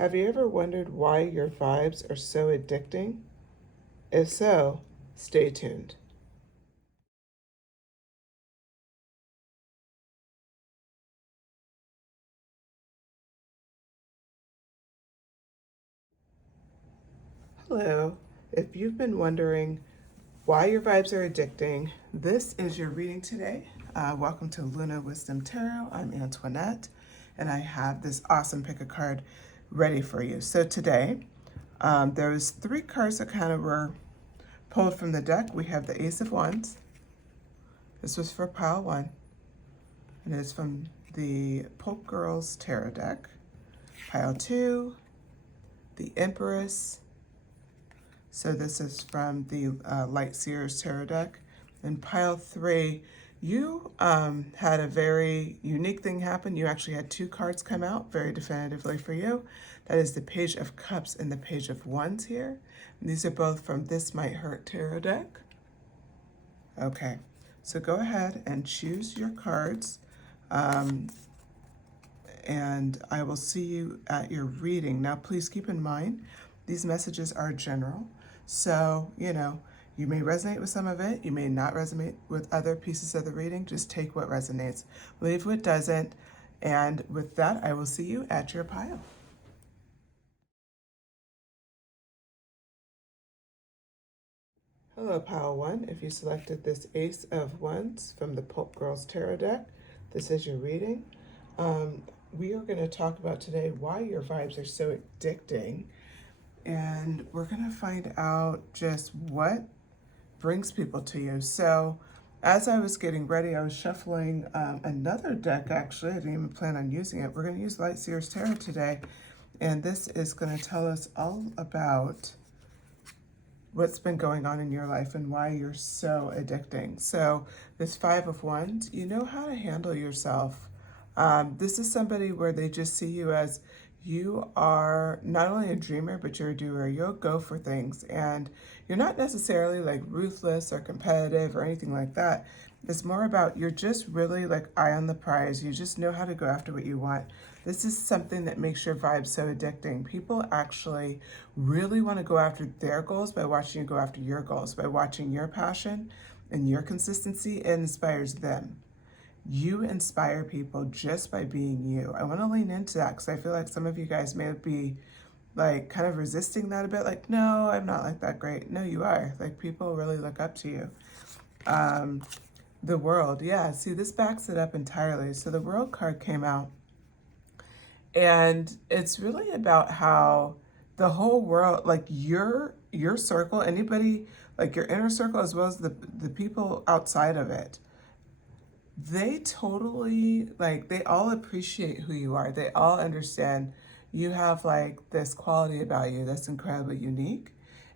Have you ever wondered why your vibes are so addicting? If so, stay tuned. Hello. If you've been wondering why your vibes are addicting, this is your reading today. Welcome to Luna Wisdom Tarot. I'm Antoinette, and I have this awesome pick a card ready for you. So today, there was three cards that kind of were pulled from the deck. We have the Ace of Wands. This was for pile one, and it's from the Pulp Girls Tarot deck. Pile two, the Empress. So this is from the Light Seers Tarot deck. And pile three, you had a very unique thing happen. You actually had two cards come out very definitively for you. That is the Page of Cups and the Page of Wands here. And these are both from This Might Hurt Tarot deck. Okay, so go ahead and choose your cards. And I will see you at your reading. Now, please keep in mind, these messages are general. So, you may resonate with some of it. You may not resonate with other pieces of the reading. Just take what resonates, leave what doesn't. And with that, I will see you at your pile. Hello, pile one. If you selected this Ace of Wands from the Pulp Girls Tarot deck, this is your reading. We are going to talk about today why your vibes are so addicting. And we're going to find out just what brings people to you. So as I was getting ready, I was shuffling another deck, actually. I didn't even plan on using it. We're going to use Light Seers Tarot today. And this is going to tell us all about what's been going on in your life and why you're so addicting. So this Five of Wands, you know how to handle yourself. This is somebody where they just see you as you are not only a dreamer, but you're a doer. You'll go for things, and you're not necessarily like ruthless or competitive or anything like that. It's more about you're just really like eye on the prize. You just know how to go after what you want. This is something that makes your vibe so addicting. People actually really want to go after their goals by watching you go after your goals, by watching your passion and your consistency. It inspires them. You inspire people just by being you. I want to lean into that because I feel like some of you guys may be like kind of resisting that a bit. Like, no, I'm not like that great. No, you are. Like, people really look up to you. The World. Yeah, see, this backs it up entirely. So the World card came out. And it's really about how the whole world, like your circle, anybody, like your inner circle as well as the people outside of it, they totally, like, they all appreciate who you are. They all understand you have like this quality about you that's incredibly unique,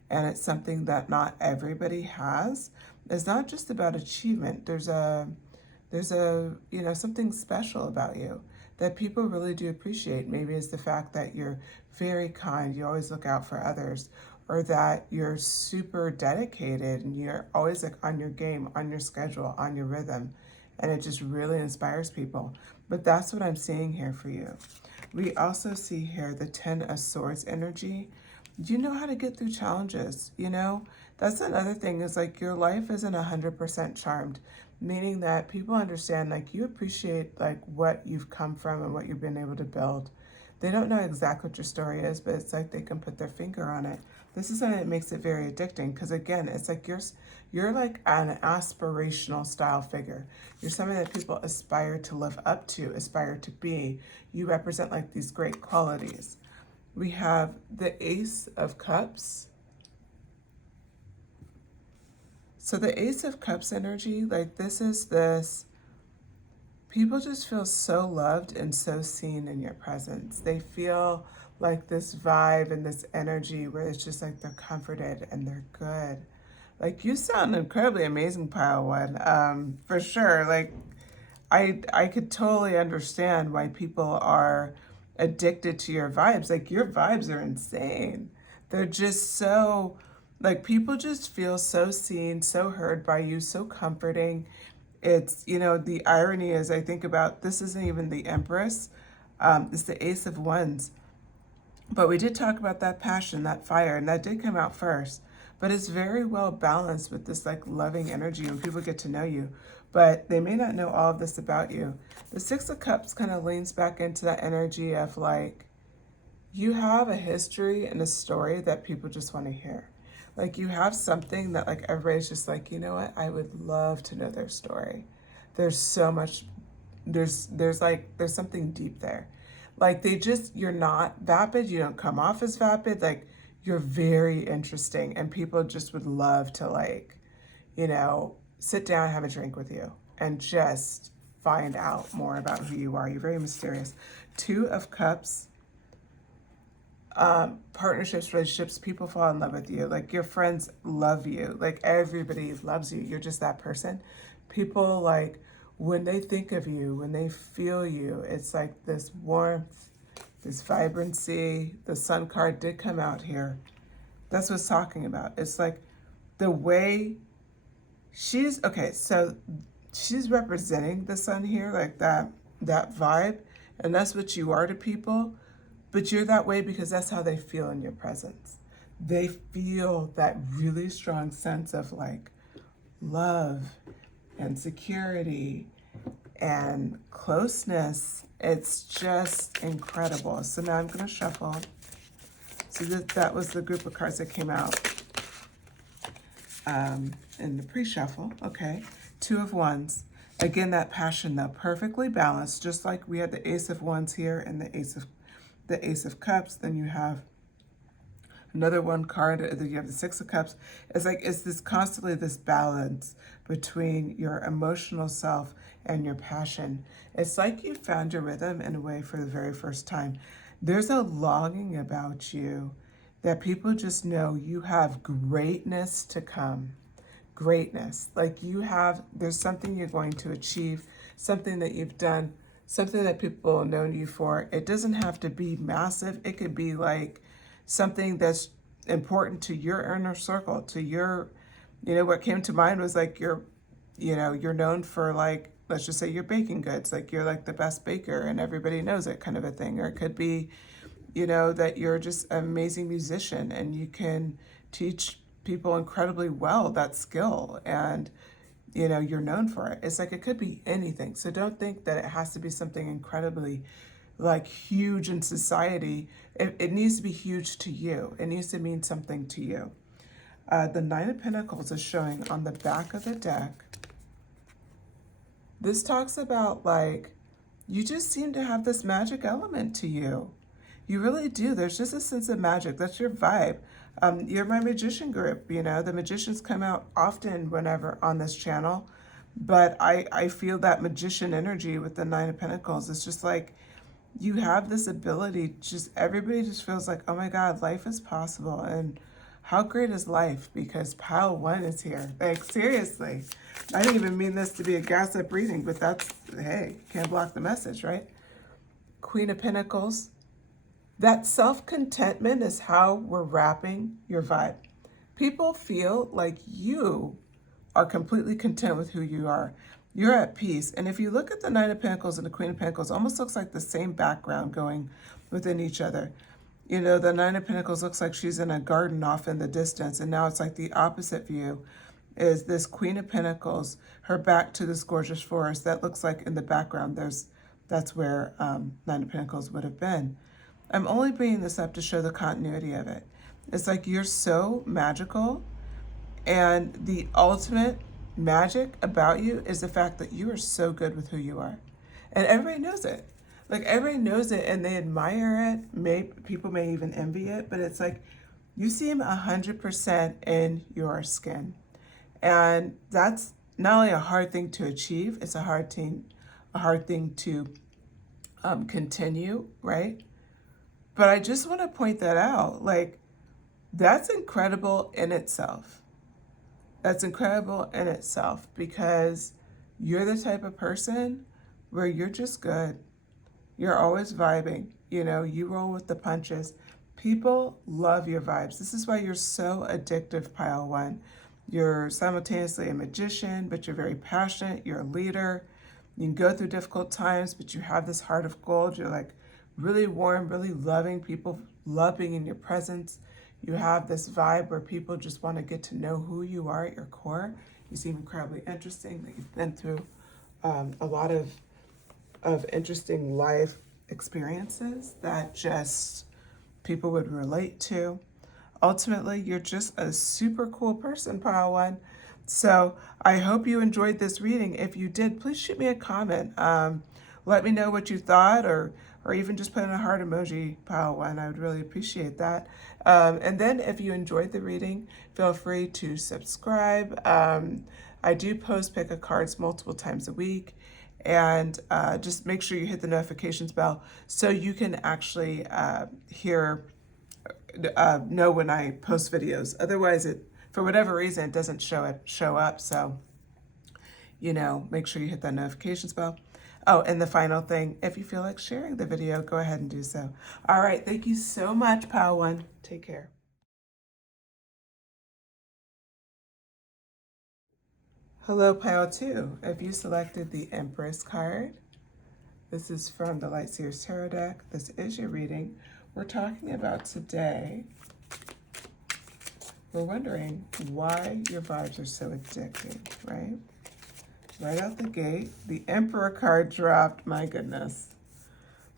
and it's something that not everybody has. It's not just about achievement. There's a something special about you that people really do appreciate. Maybe it's the fact that you're very kind, you always look out for others, or that you're super dedicated and you're always like on your game, on your schedule, on your rhythm, and it just really inspires people. But that's what I'm seeing here for you. We also see here the Ten of Swords energy. You know how to get through challenges, That's another thing, is like your life isn't 100% charmed, meaning that people understand, like, you appreciate like what you've come from and what you've been able to build. They don't know exactly what your story is, but it's like they can put their finger on it. This is something that makes it very addicting because, again, it's like you're like an aspirational style figure. You're something that people aspire to live up to, aspire to be. You represent like these great qualities. We have the Ace of Cups. So the Ace of Cups energy, like this, people just feel so loved and so seen in your presence. They feel like this vibe and this energy where it's just like they're comforted and they're good. Like, you sound incredibly amazing, pile one, for sure. Like, I could totally understand why people are addicted to your vibes. Like, your vibes are insane. They're just so, like, people just feel so seen, so heard by you, so comforting. It's, the irony is, I think about, this isn't even the Empress, it's the Ace of Wands. But we did talk about that passion, that fire, and that did come out first. But it's very well balanced with this like loving energy when people get to know you. But they may not know all of this about you. The Six of Cups kind of leans back into that energy of like, you have a history and a story that people just want to hear. Like you have something that like everybody's just like, you know what? I would love to know their story. There's so much, there's something deep there. Like you're not vapid. You don't come off as vapid. Like you're very interesting and people just would love to like, sit down, have a drink with you and just find out more about who you are. You're very mysterious. Two of Cups. Partnerships, relationships, people fall in love with you. Like your friends love you. Like everybody loves you. You're just that person. People like when they think of you, when they feel you, it's like this warmth, this vibrancy. The Sun card did come out here. That's what it's talking about. It's like the way so she's representing the sun here, like that vibe, and that's what you are to people. But you're that way because that's how they feel in your presence. They feel that really strong sense of like love and security and closeness. It's just incredible. So now I'm going to shuffle. So that was the group of cards that came out in the pre-shuffle. Okay. Two of Wands. Again, that passion though, perfectly balanced, just like we had the Ace of Wands here and the Ace of Cups. Then you have another one card, then you have the Six of Cups. It's this constantly this balance between your emotional self and your passion. It's like you found your rhythm in a way for the very first time. There's a longing about you that people just know you have greatness to come. Greatness. Like there's something you're going to achieve, something that you've done, something that people have known you for. It doesn't have to be massive. It could be like something that's important to your inner circle, to your, what came to mind was like you're known for like, let's just say your baking goods, like you're like the best baker and everybody knows it kind of a thing. Or it could be, that you're just an amazing musician and you can teach people incredibly well that skill and you're known for it. It's like it could be anything. So don't think that it has to be something incredibly like huge in society. It needs to be huge to you. It needs to mean something to you. The Nine of Pentacles is showing on the back of the deck. This talks about like, you just seem to have this magic element to you. You really do. There's just a sense of magic. That's your vibe. You're my magician group. The magicians come out often whenever on this channel, but I feel that magician energy with the Nine of Pentacles. It's just like you have this ability, just everybody just feels like, oh my God, life is possible. And how great is life? Because pile one is here. Like seriously, I didn't even mean this to be a gossip reading, but hey, can't block the message, right? Queen of Pentacles. That self-contentment is how we're wrapping your vibe. People feel like you are completely content with who you are. You're at peace. And if you look at the Nine of Pentacles and the Queen of Pentacles, almost looks like the same background going within each other. The Nine of Pentacles looks like she's in a garden off in the distance. And now it's like the opposite view is this Queen of Pentacles, her back to this gorgeous forest. That looks like in the background, that's where Nine of Pentacles would have been. I'm only bringing this up to show the continuity of it. It's like you're so magical, and the ultimate magic about you is the fact that you are so good with who you are. And everybody knows it. Like everybody knows it and they admire it. People may even envy it, but it's like you seem 100% in your skin. And that's not only a hard thing to achieve, it's a hard thing to continue, right? But I just want to point that out. Like, that's incredible in itself. That's incredible in itself because you're the type of person where you're just good. You're always vibing. You roll with the punches. People love your vibes. This is why you're so addictive, pile one. You're simultaneously a magician, but you're very passionate. You're a leader. You can go through difficult times, but you have this heart of gold. You're like really warm, really loving. People love being in your presence. You have this vibe where people just want to get to know who you are at your core. You seem incredibly interesting, that you've been through a lot of interesting life experiences that just people would relate to. Ultimately, you're just a super cool person, Pile One. So I hope you enjoyed this reading. If you did, please shoot me a comment. Let me know what you thought, or even just put in a heart emoji, Pile One. I would really appreciate that. And then if you enjoyed the reading, feel free to subscribe. I do post pick a cards multiple times a week. And just make sure you hit the notifications bell so you can actually know when I post videos. Otherwise, for whatever reason, it doesn't show up. So, make sure you hit that notifications bell. Oh, and the final thing, if you feel like sharing the video, go ahead and do so. All right, thank you so much, Pile One. Take care. Hello, Pile Two. If you selected the Empress card, this is from the Light Seers Tarot deck. This is your reading. We're talking about today. We're wondering why your vibes are so addicting, right? Right out the gate, the Emperor card dropped. My goodness.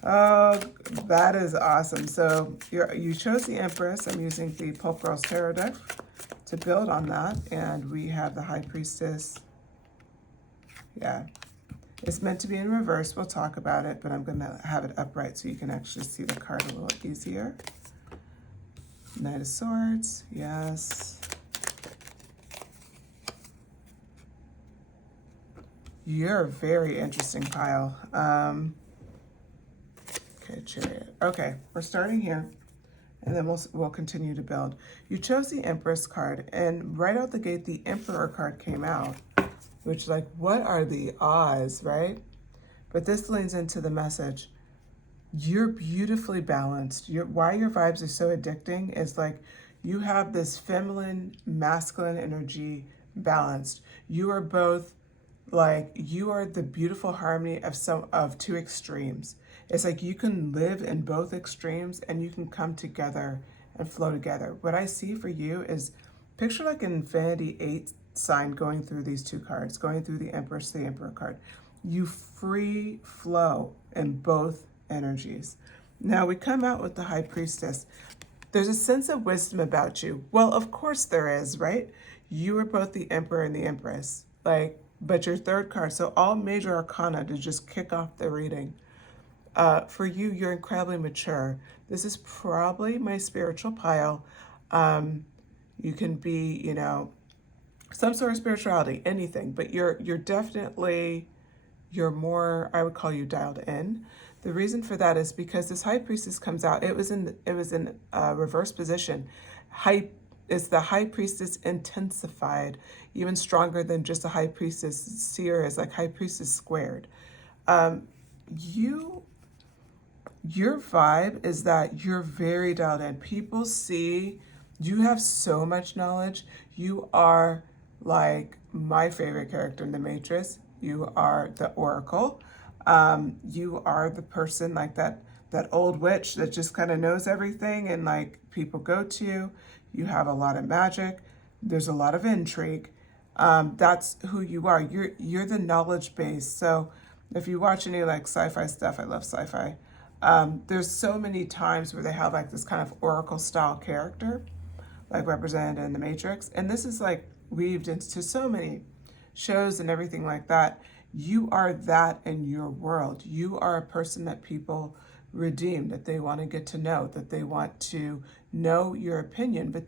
Oh, that is awesome. So you chose the Empress. I'm using the Pulp Tarot deck to build on that. And we have the High Priestess. Yeah. It's meant to be in reverse. We'll talk about it, but I'm going to have it upright so you can actually see the card a little easier. Knight of Swords. Yes. You're a very interesting Pile. Okay, Chariot. Okay, we're starting here, and then we'll continue to build. You chose the Empress card, and right out the gate, the Emperor card came out, which, like, what are the odds, right? But this leans into the message. You're beautifully balanced. Why your vibes are so addicting is like you have this feminine, masculine energy balanced. You are both like you are the beautiful harmony of two extremes. It's like you can live in both extremes and you can come together and flow together. What I see for you is picture like an infinity 8 sign going through these two cards, going through the Empress, the Emperor card. You free flow in both energies. Now we come out with the High Priestess. There's a sense of wisdom about you. Well, of course there is, right? You are both the Emperor and the Empress. But your third card, so all major arcana to just kick off the reading. For you, you're incredibly mature. This is probably my spiritual Pile. You can be, some sort of spirituality, anything, but you're definitely, you're more, I would call you dialed in. The reason for that is because this High Priestess comes out. It was in reverse position. It's the High Priestess intensified, even stronger than just a High Priestess. Seers, like High Priestess squared. Your vibe is that you're very dialed in. People see you have so much knowledge. You are like my favorite character in The Matrix. You are the Oracle. You are the person like that old witch that just kind of knows everything and like people go to. You have a lot of magic. There's a lot of intrigue. That's who you are. You're the knowledge base. So if you watch any like sci-fi stuff, I love sci-fi. There's so many times where they have like this kind of Oracle style character, like represented in The Matrix. And this is like weaved into so many shows and everything like that. You are that in your world. You are a person that people redeem, that they want to get to know, that they want to know your opinion, but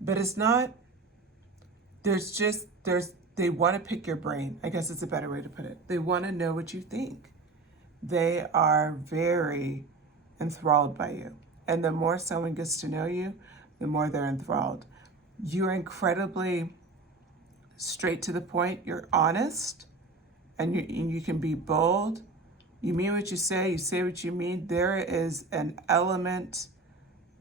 but it's not, they want to pick your brain. I guess it's a better way to put it. They want to know what you think. They are very enthralled by you. And the more someone gets to know you, the more they're enthralled. You're incredibly straight to the point. You're honest, and you can be bold. You mean what you say what you mean. There is an element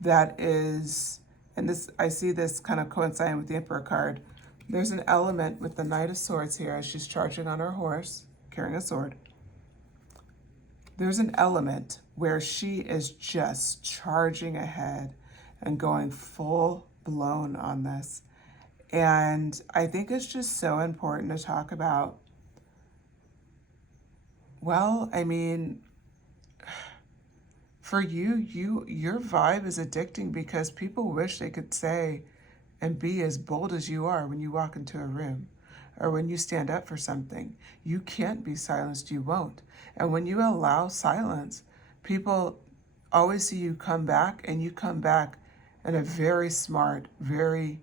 that is, and this, I see this kind of coinciding with the Emperor card. There's an element with the Knight of Swords here as she's charging on her horse, carrying a sword. there's an element where she is just charging ahead and going full blown on this. And I think it's just so important to talk about, well, I mean, for your vibe is addicting because people wish they could say and be as bold as you are when you walk into a room or when you stand up for something. You can't be silenced, you won't. And when you allow silence, people always see you come back, and you come back in a very smart, very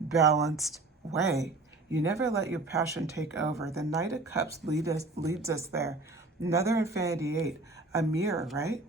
balanced way. You never let your passion take over. The Knight of Cups leads us there. Another Infinity 8, a mirror, right?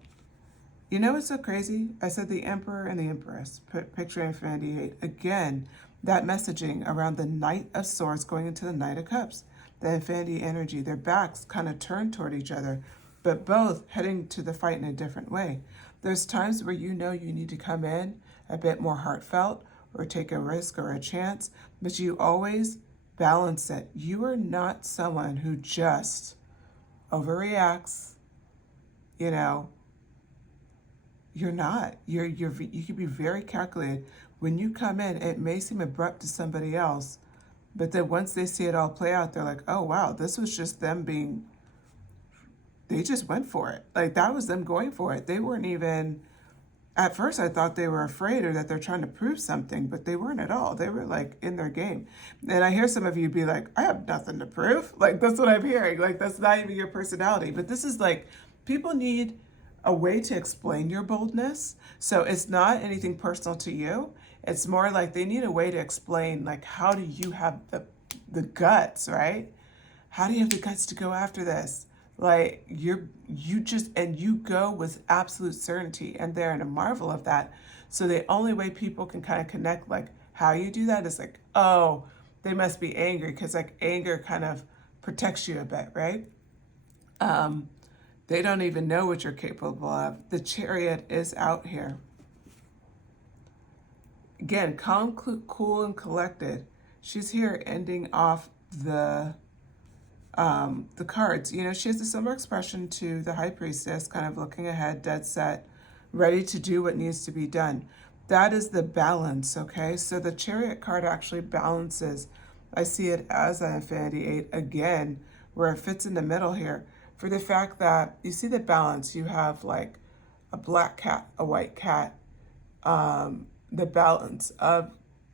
You know what's so crazy? I said the Emperor and the Empress, picture Infinity 8. Again, that messaging around the Knight of Swords going into the Knight of Cups, the Infinity energy, their backs kind of turned toward each other, but both heading to the fight in a different way. There's times where you know you need to come in a bit more heartfelt or take a risk or a chance, but you always balance it. You are not someone who just overreacts, you know. You're not. You can be very calculated. When you come in, it may seem abrupt to somebody else, but then once they see it all play out, they're like, oh, wow, this was just them being, they just went for it. Like, that was them going for it. They weren't even, at first I thought they were afraid or that they're trying to prove something, but they weren't at all. They were like in their game. And I hear some of you be like, I have nothing to prove. Like, that's what I'm hearing. Like, that's not even your personality. But this is like, people need a way to explain your boldness. So it's not anything personal to you. It's more like they need a way to explain, like, how do you have the guts, right? How do you have the guts to go after this? Like, you go with absolute certainty, and they're in a marvel of that. So the only way people can kind of connect, like, how you do that is like, oh, they must be angry, because like anger kind of protects you a bit, right? They don't even know what you're capable of. The Chariot is out here. Again, calm, cool, and collected. She's here ending off the cards. You know, she has a similar expression to the High Priestess, kind of looking ahead, dead set, ready to do what needs to be done. That is the balance, okay? So the Chariot card actually balances. I see it as an Infinity 8 again, where it fits in the middle here. For the fact that you see the balance, you have like a black cat, a white cat, the balance of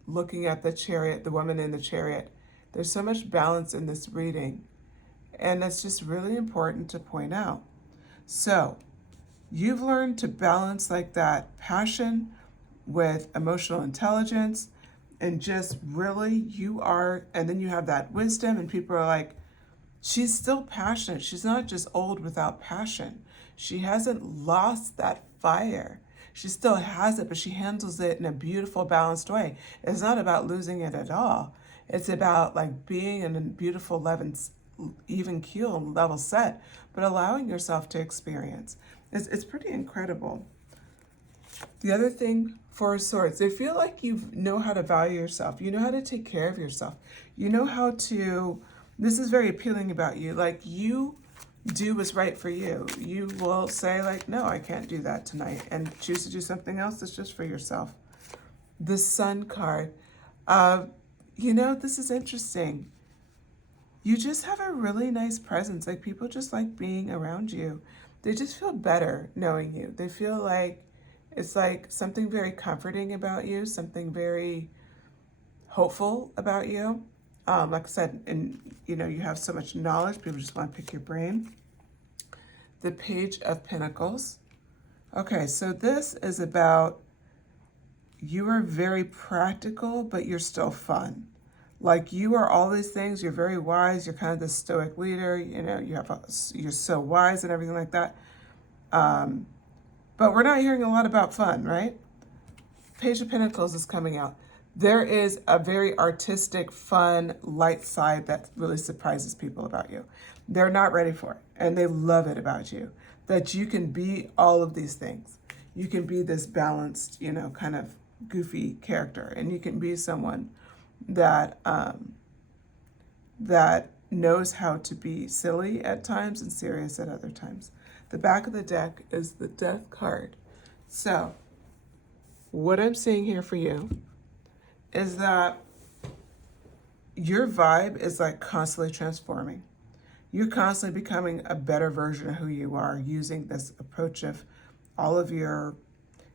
looking at the Chariot, the woman in the Chariot. There's so much balance in this reading, and that's just really important to point out. So you've learned to balance like that passion with emotional intelligence, and just really you are, and then you have that wisdom, and people are like, she's still passionate. She's not just old without passion. She hasn't lost that fire. She still has it, but she handles it in a beautiful, balanced way. It's not about losing it at all. It's about like being in a beautiful, even keel, level set, but allowing yourself to experience. It's pretty incredible. The other thing, Four of Swords, they feel like you know how to value yourself. You know how to take care of yourself. You know how to, this is very appealing about you. Like, you do what's right for you. You will say like, no, I can't do that tonight, and choose to do something else that's just for yourself. The Sun card, you know, this is interesting. You just have a really nice presence. Like, people just like being around you. They just feel better knowing you. They feel like it's like something very comforting about you, something very hopeful about you. Like I said, and you know, you have so much knowledge, people just want to pick your brain. The Page of Pentacles. Okay, so this is about, you are very practical, but you're still fun. Like, you are all these things, you're very wise, you're kind of the stoic leader, you know, you're so wise and everything like that. But we're not hearing a lot about fun, right? Page of Pentacles is coming out. There is a very artistic, fun, light side that really surprises people about you. They're not ready for it, and they love it about you, that you can be all of these things. You can be this balanced, you know, kind of goofy character, and you can be someone that that knows how to be silly at times and serious at other times. The back of the deck is the Death card. So what I'm seeing here for you is that your vibe is like constantly transforming. You're constantly becoming a better version of who you are using this approach of all of your,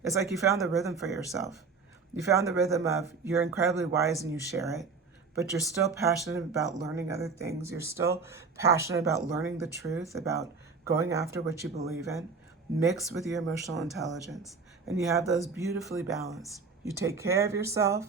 it's like you found the rhythm for yourself. You found the rhythm of you're incredibly wise and you share it, but you're still passionate about learning other things. You're still passionate about learning the truth, about going after what you believe in, mixed with your emotional intelligence. And you have those beautifully balanced. You take care of yourself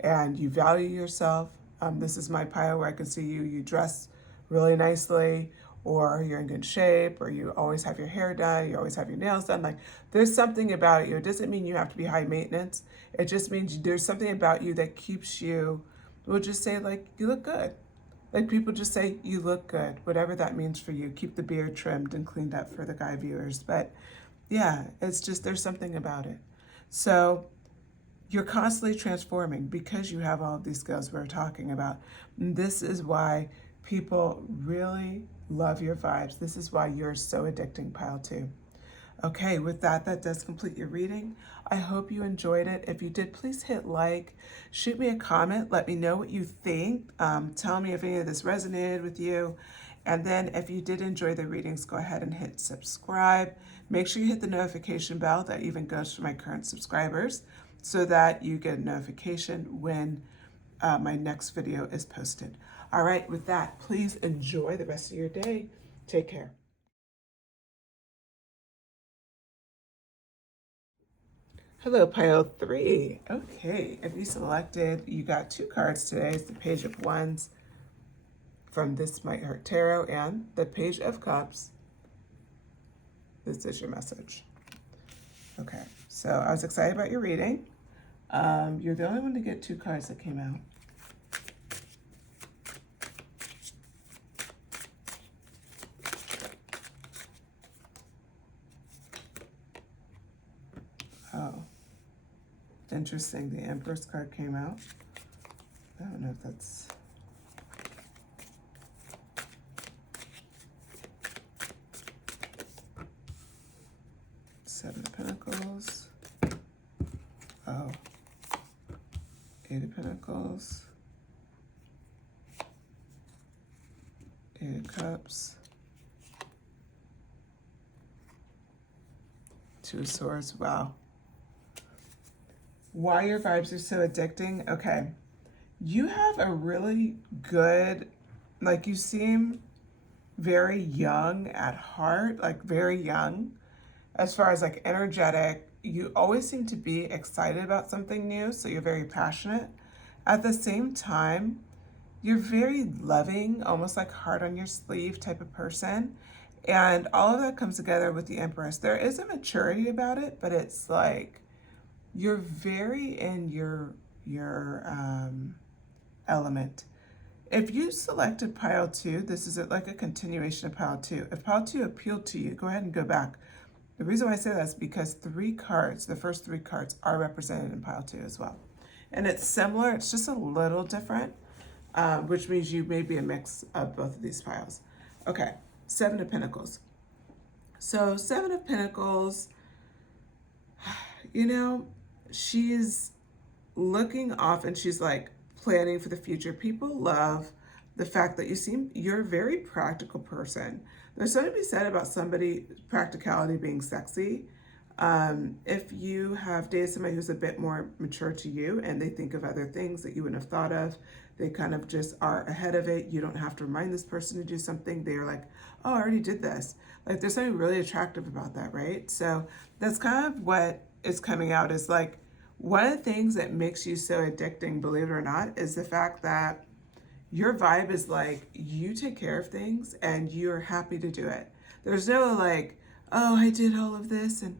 and you value yourself. This is my pile where I can see you. You dress really nicely, or you're in good shape, or you always have your hair done, you always have your nails done. Like, there's something about you. It doesn't mean you have to be high maintenance. It just means there's something about you that keeps you, we'll just say, like, you look good. Like, people just say, you look good, whatever that means for you. Keep the beard trimmed and cleaned up for the guy viewers. But yeah, it's just, there's something about it. So you're constantly transforming because you have all of these skills we're talking about. And this is why people really love your vibes. This is why you're so addicting, pile 2. Okay, with that does complete your reading. I hope you enjoyed it. If you did, please hit like, shoot me a comment, let me know what you think. Tell me if any of this resonated with you. And then if you did enjoy the readings, go ahead and hit subscribe. Make sure you hit the notification bell. That even goes for my current subscribers, so that you get a notification when my next video is posted. All right, with that, please enjoy the rest of your day. Take care. Hello, pile 3. Okay, if you selected, you got 2 cards today. It's the Page of Wands from This Might Hurt Tarot and the Page of Cups. This is your message. Okay, so I was excited about your reading. You're the only one to get 2 cards that came out. Oh, interesting. The Empress card came out. I don't know if that's... Seven of Pentacles. Oh. 8 of Pentacles. 8 of Cups. 2 of Swords. Wow. Why your vibes are so addicting? Okay. You have a really good, like, you seem very young at heart, like very young. As far as like energetic, you always seem to be excited about something new, so you're very passionate. At the same time, you're very loving, almost like heart on your sleeve type of person. And all of that comes together with the Empress. There is a maturity about it, but it's like you're very in your element. If you selected pile 2, this is like a continuation of pile 2. If pile 2 appealed to you, go ahead and go back. The reason why I say that is because 3 cards, the first 3 cards, are represented in pile 2 as well. And it's similar, it's just a little different, which means you may be a mix of both of these piles. Okay, 7 of Pentacles. So 7 of Pentacles, you know, she's looking off and she's like planning for the future. People love the fact that you're a very practical person. There's something to be said about practicality being sexy. If you have dated somebody who's a bit more mature to you and they think of other things that you wouldn't have thought of, they kind of just are ahead of it. You don't have to remind this person to do something. They're like, oh, I already did this. Like, there's something really attractive about that, right? So that's kind of what is coming out, is like, one of the things that makes you so addicting, believe it or not, is the fact that your vibe is like, you take care of things and you're happy to do it. There's no like, oh, I did all of this and,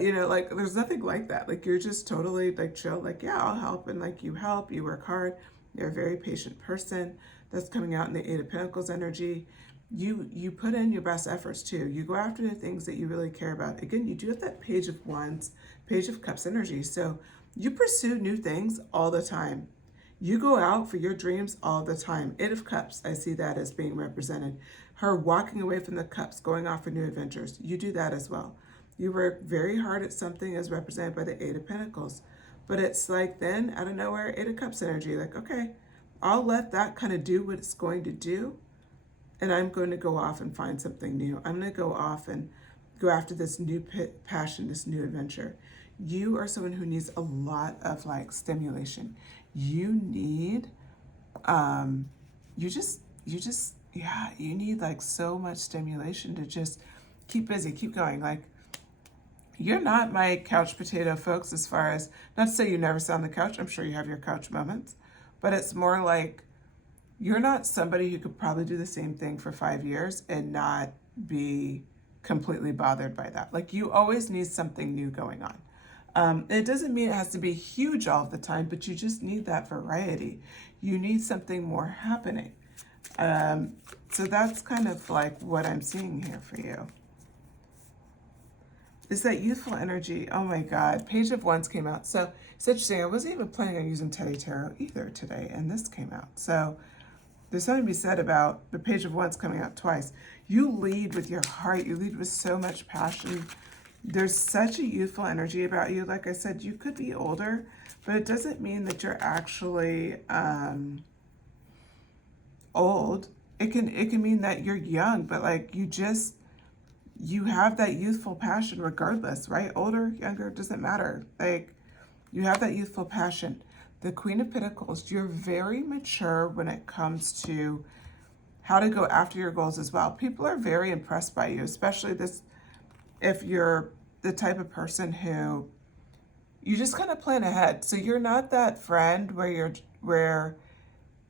you know, like, there's nothing like that. Like, you're just totally like chill, like, yeah, I'll help. And like, you help, you work hard. You're a very patient person. That's coming out in the 8 of Pentacles energy. You put in your best efforts too. You go after the things that you really care about. Again, you do have that Page of Wands, Page of Cups energy. So you pursue new things all the time. You go out for your dreams all the time. Eight of Cups, I see that as being represented. Her walking away from the cups, going off for new adventures. You do that as well. You work very hard at something as represented by the Eight of Pentacles. But it's like then, out of nowhere, Eight of Cups energy. Like, okay, I'll let that kind of do what it's going to do. And I'm going to go off and find something new. I'm going to go off and go after this new passion, this new adventure. You are someone who needs a lot of like stimulation. You need, you need like so much stimulation to just keep busy, keep going. Like, you're not my couch potato, folks, as far as, not to say you never sit on the couch. I'm sure you have your couch moments, but it's more like you're not somebody who could probably do the same thing for 5 years and not be completely bothered by that. Like, you always need something new going on. It doesn't mean it has to be huge all the time, but you just need that variety. You need something more happening. So that's kind of like what I'm seeing here for you. Is that youthful energy. Oh my God, Page of Wands came out. So it's interesting. I wasn't even planning on using Teddy Tarot either today, and this came out. So there's something to be said about the Page of Wands coming out twice. You lead with your heart. You lead with so much passion. There's such a youthful energy about you. Like I said, you could be older, but it doesn't mean that you're actually old. It can mean that you're young, but like you have that youthful passion regardless, right? Older, younger, doesn't matter. Like, you have that youthful passion. The Queen of Pentacles, you're very mature when it comes to how to go after your goals as well. People are very impressed by you, especially if you're the type of person who you just kind of plan ahead. So you're not that friend where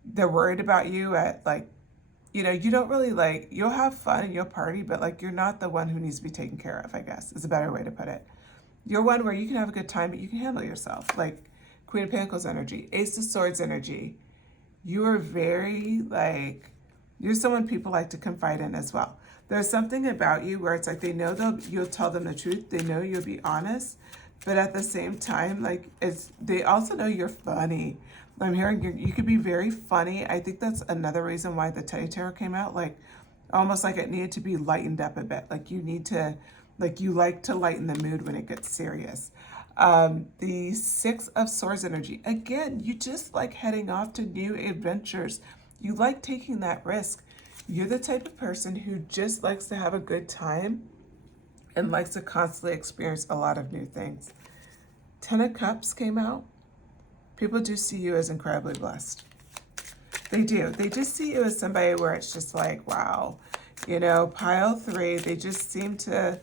they're worried about you at like, you know, you don't really like, you'll have fun and you'll party, but like you're not the one who needs to be taken care of, I guess, is a better way to put it. You're one where you can have a good time, but you can handle yourself. Like Queen of Pentacles energy, Ace of Swords energy. You are very like, you're someone people like to confide in as well. There's something about you where it's like they know you'll tell them the truth. They know you'll be honest, but at the same time, like they also know you're funny. I'm hearing you could be very funny. I think that's another reason why the Teddy Tarot came out. Like almost like it needed to be lightened up a bit. Like you need to, like you like to lighten the mood when it gets serious. The Six of Swords energy. Again, you just like heading off to new adventures. You like taking that risk. You're the type of person who just likes to have a good time and likes to constantly experience a lot of new things. Ten of Cups came out. People do see you as incredibly blessed. They do. They just see you as somebody where it's just like, wow. You know, pile 3, they just seem to,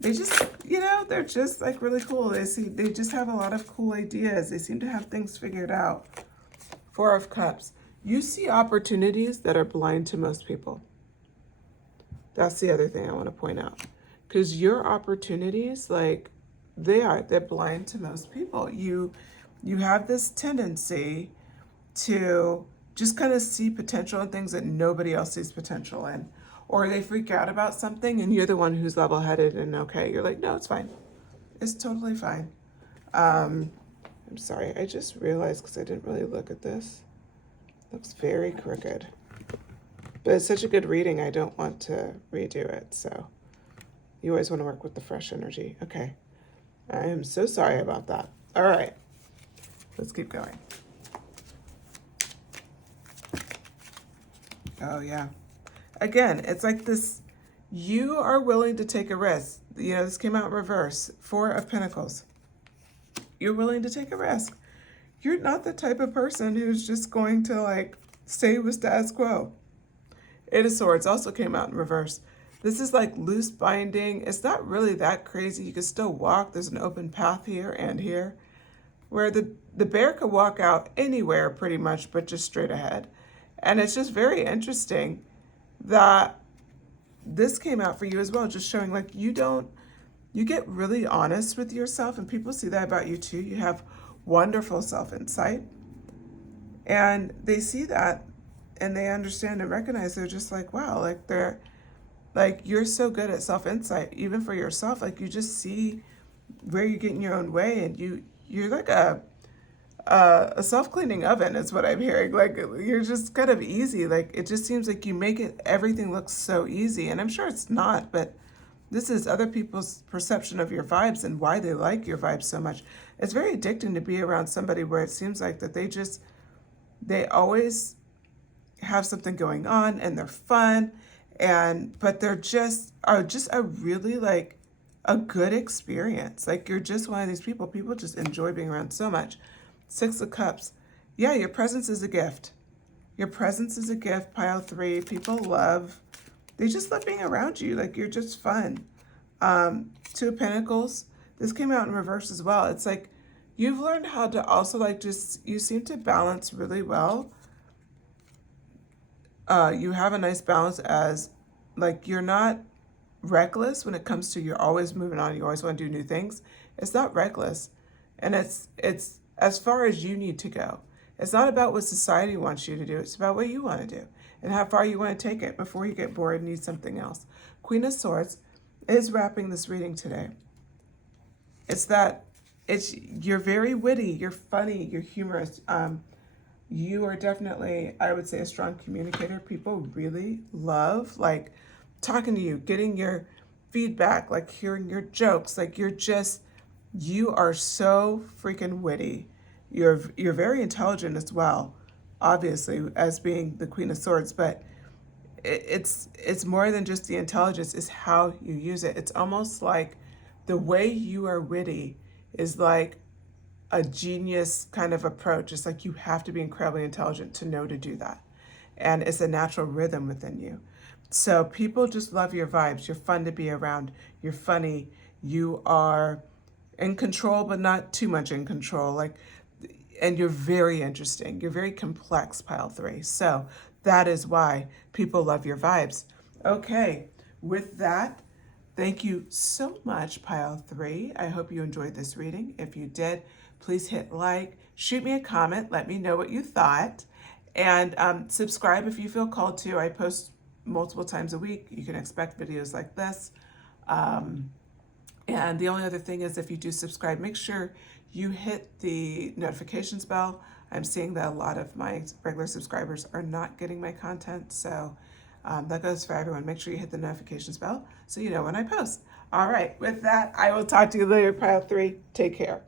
you know, they're just like really cool. They just have a lot of cool ideas. They seem to have things figured out. Four of Cups. You see opportunities that are blind to most people. That's the other thing I want to point out. Because your opportunities, like, they're blind to most people. You have this tendency to just kind of see potential in things that nobody else sees potential in. Or they freak out about something and you're the one who's level-headed and okay. You're like, no, it's fine. It's totally fine. I'm sorry. I just realized because I didn't really look at this. Looks very crooked. But it's such a good reading, I don't want to redo it. So you always want to work with the fresh energy. Okay. I am so sorry about that. All right. Let's keep going. Oh, yeah. Again, it's like this, you are willing to take a risk. You know, this came out in reverse. Four of Pentacles. You're willing to take a risk. You're not the type of person who's just going to, like, stay with status quo. Eight of Swords also came out in reverse. This is like loose binding. It's not really that crazy. You can still walk. There's an open path here and here. Where the bear could walk out anywhere pretty much, but just straight ahead. And it's just very interesting that this came out for you as well, just showing like you get really honest with yourself, and people see that about you too. You have wonderful self-insight, and they see that and they understand and recognize. They're just like, wow, like you're so good at self-insight, even for yourself. Like you just see where you're getting your own way, and you're like a a self-cleaning oven is what I'm hearing. Like you're just kind of easy. Like it just seems like you make it, everything looks so easy. And I'm sure it's not, but this is other people's perception of your vibes and why they like your vibes so much. It's very addicting to be around somebody where it seems like that they always have something going on and they're fun but they're just are just a really like a good experience. Like you're just one of these people just enjoy being around so much. Six of Cups. Yeah, your presence is a gift. Your presence is a gift, pile 3. People they just love being around you. Like you're just fun. Two of Pentacles. This came out in reverse as well. It's like you've learned how to also like you seem to balance really well. You have a nice balance as like you're not reckless when it comes to you're always moving on, you always want to do new things. It's not reckless. And it's as far as you need to go. It's not about what society wants you to do. It's about what you want to do and how far you want to take it before you get bored and need something else. Queen of Swords is wrapping this reading today. You're very witty, you're funny, you're humorous. You are definitely, I would say, a strong communicator. People really love like talking to you, getting your feedback, like hearing your jokes. Like you are so freaking witty. You're very intelligent as well, obviously, as being the Queen of Swords, but it's more than just the intelligence, it's how you use it. It's almost like the way you are witty is like a genius kind of approach. It's like you have to be incredibly intelligent to know to do that. And it's a natural rhythm within you. So people just love your vibes. You're fun to be around. You're funny. You are in control, but not too much in control. And you're very interesting. You're very complex, pile 3. So that is why people love your vibes. Okay, with that, thank you so much, pile 3. I hope you enjoyed this reading. If you did, please hit like, shoot me a comment, let me know what you thought, and subscribe if you feel called to. I post multiple times a week. You can expect videos like this. And the only other thing is if you do subscribe, make sure you hit the notifications bell. I'm seeing that a lot of my regular subscribers are not getting my content, so that goes for everyone. Make sure you hit the notifications bell so you know when I post. All right, with that, I will talk to you later, pile 3. Take care.